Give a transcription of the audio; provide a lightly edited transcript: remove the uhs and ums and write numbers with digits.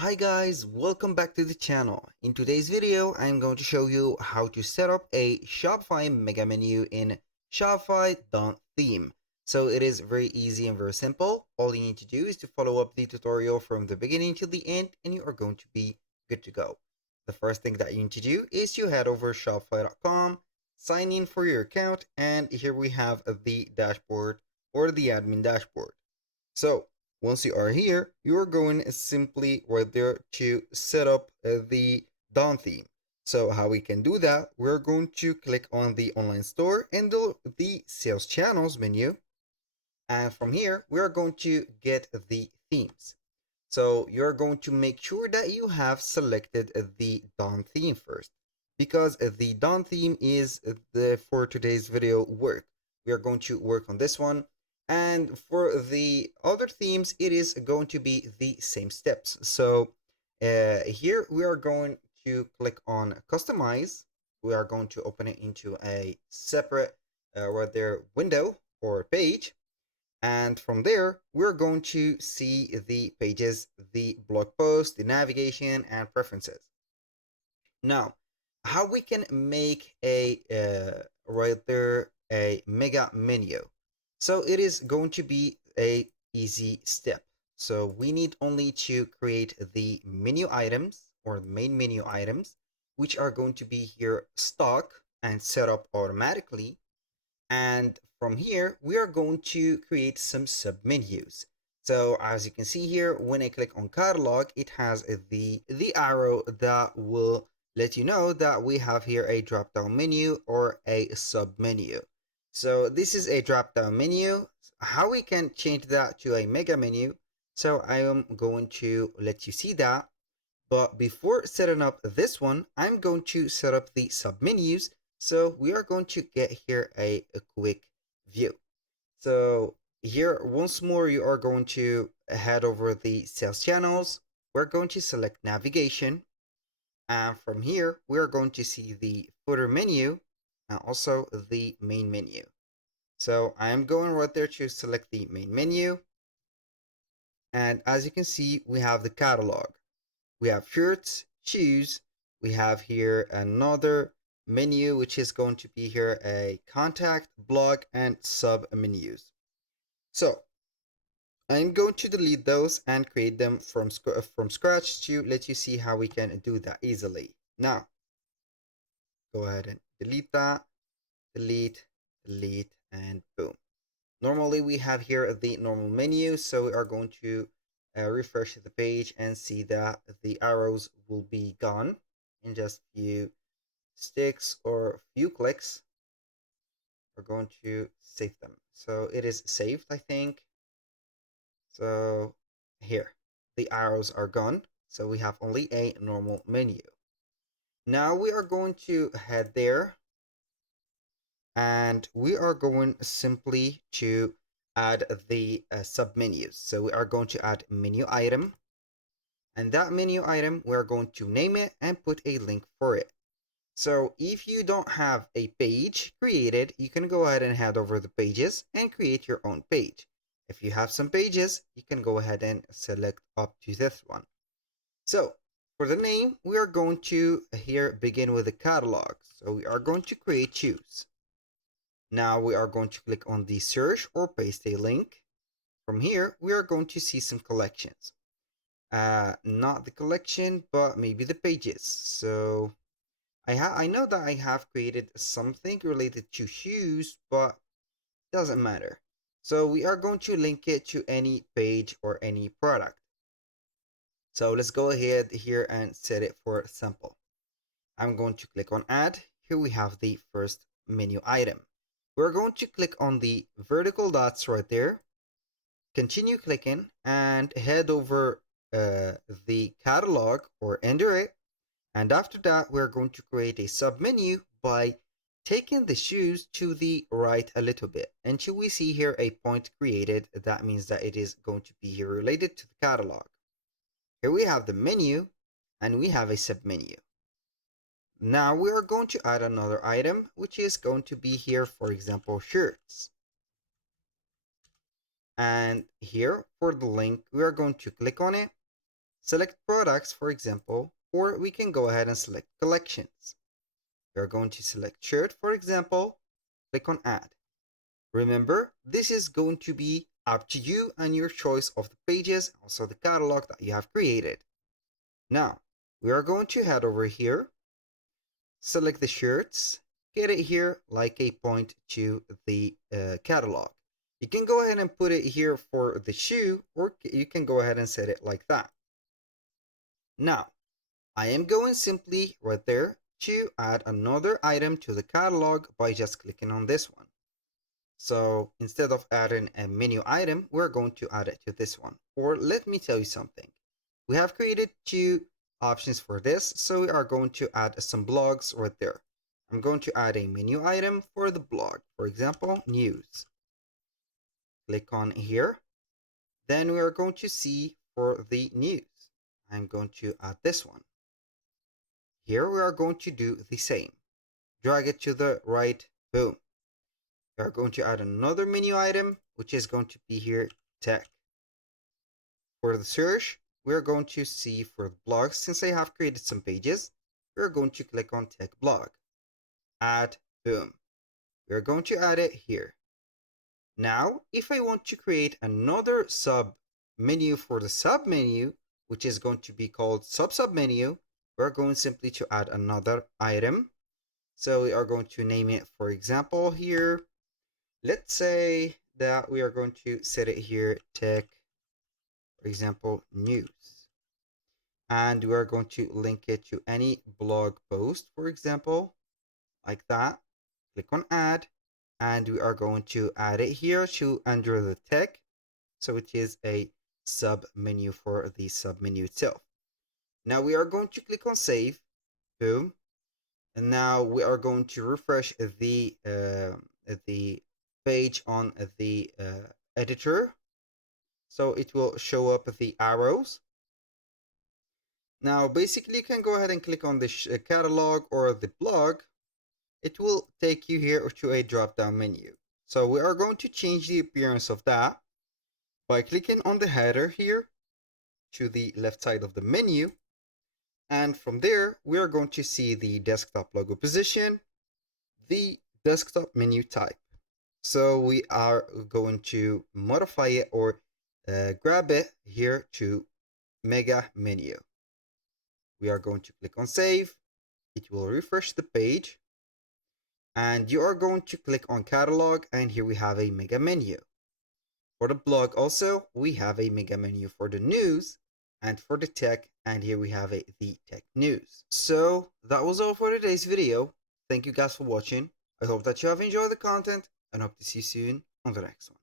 Hi guys, welcome back to the channel. In today's video, I'm going to show you how to set up a Shopify Mega Menu in Shopify Dawn Theme. So it is very easy and very simple. All you need to do is to follow up the tutorial from the beginning to the end and you are going to be good to go. The first thing that you need to do is to head over shopify.com, sign in for your account, and here we have the dashboard or the admin dashboard. So once you are here, you are going simply right there to set up the Dawn theme. So how we can do that, we're going to click on the online store and the sales channels menu. And from here, we are going to get the themes. So you're going to make sure that you have selected the Dawn theme first, because the Dawn theme is for today's video work. We are going to work on this one. And for the other themes, it is going to be the same steps. So here we are going to click on customize. We are going to open it into a separate right there window or page. And from there, we're going to see the pages, the blog post, the navigation, and preferences. Now, how we can make a right there a mega menu. So it is going to be a easy step. So we need only to create the menu items or the main menu items, which are going to be here stock and set up automatically. And from here, we are going to create some submenus. So as you can see here, when I click on catalog, it has the arrow that will let you know that we have here a drop down menu or a submenu. So this is a drop down menu. How we can change that to a mega menu. So I am going to let you see that. But before setting up this one, I'm going to set up the submenus. So we are going to get here a quick view. So here, once more, you are going to head over the sales channels. We're going to select navigation. And from here, we are going to see the footer menu and also the main menu. So I am going right there to select the main menu. And as you can see, we have the catalog. We have shirts, shoes. We have here another menu, which is going to be here a contact, blog, and sub menus. So I'm going to delete those and create them from scratch to let you see how we can do that easily. Now, go ahead and delete that, delete, delete, and boom. Normally we have here the normal menu, so we are going to refresh the page and see that the arrows will be gone in just few sticks or few clicks. We're going to save them. So it is saved, I think. So here, the arrows are gone. So we have only a normal menu. Now we are going to head there and we are going simply to add the submenus. So we are going to add menu item, and that menu item we're going to name it and put a link for it. So if you don't have a page created, you can go ahead and head over the pages and create your own page. If you have some pages, you can go ahead and select up to this one. So for the name, we are going to here begin with the catalog. So we are going to create choose. Now we are going to click on the search or paste a link. From here, we are going to see some collections. Not the collection, but maybe the pages. So I know that I have created something related to shoes, but it doesn't matter. So we are going to link it to any page or any product. So let's go ahead here and set it for sample. I'm going to click on add. Here we have the first menu item. We're going to click on the vertical dots right there, continue clicking, and head over the catalog or enter it. And after that, we're going to create a submenu by taking the shoes to the right a little bit. Until we see here a point created, that means that it is going to be here related to the catalog. Here we have the menu and we have a submenu. Now we are going to add another item, which is going to be here, for example, shirts. And here for the link, we are going to click on it, select products, for example, or we can go ahead and select collections. We are going to select shirt, for example, click on add. Remember, this is going to be up to you and your choice of the pages, also the catalog that you have created. Now, we are going to head over here, select the shirts, get it here like a point to the catalog. You can go ahead and put it here for the shoe, or you can go ahead and set it like that. Now, I am going simply right there to add another item to the catalog by just clicking on this one. So instead of adding a menu item, we're going to add it to this one. Or let me tell you something. We have created two options for this, so we are going to add some blogs right there. I'm going to add a menu item for the blog. For example, news. Click on here. Then we are going to see for the news. I'm going to add this one. Here we are going to do the same. Drag it to the right, boom. We are going to add another menu item, which is going to be here, tech. For the search, we're going to see for the blogs, since I have created some pages, we're going to click on tech blog. Add, boom. We're going to add it here. Now, if I want to create another sub menu for the sub menu, which is going to be called sub menu, we're going simply to add another item. So we are going to name it, for example, here. Let's say that we are going to set it here, tech, for example, news. And we are going to link it to any blog post, for example, like that. Click on add, and we are going to add it here to under the tech. So it is a sub menu for the sub menu itself. Now we are going to click on save, boom. And now we are going to refresh the page on the editor, so it will show up the arrows. Now basically you can go ahead and click on the catalog or the blog. It will take you here to a drop down menu. So we are going to change the appearance of that by clicking on the header here to the left side of the menu, and from there we are going to see the desktop logo position, the desktop menu type. So we are going to modify it or grab it here to Mega Menu. We are going to click on save. It will refresh the page. And you are going to click on catalog, and here we have a Mega Menu. For the blog also, we have a Mega Menu for the news and for the tech, and here we have the tech news. So that was all for today's video. Thank you guys for watching. I hope that you have enjoyed the content and hope to see you soon on the next one.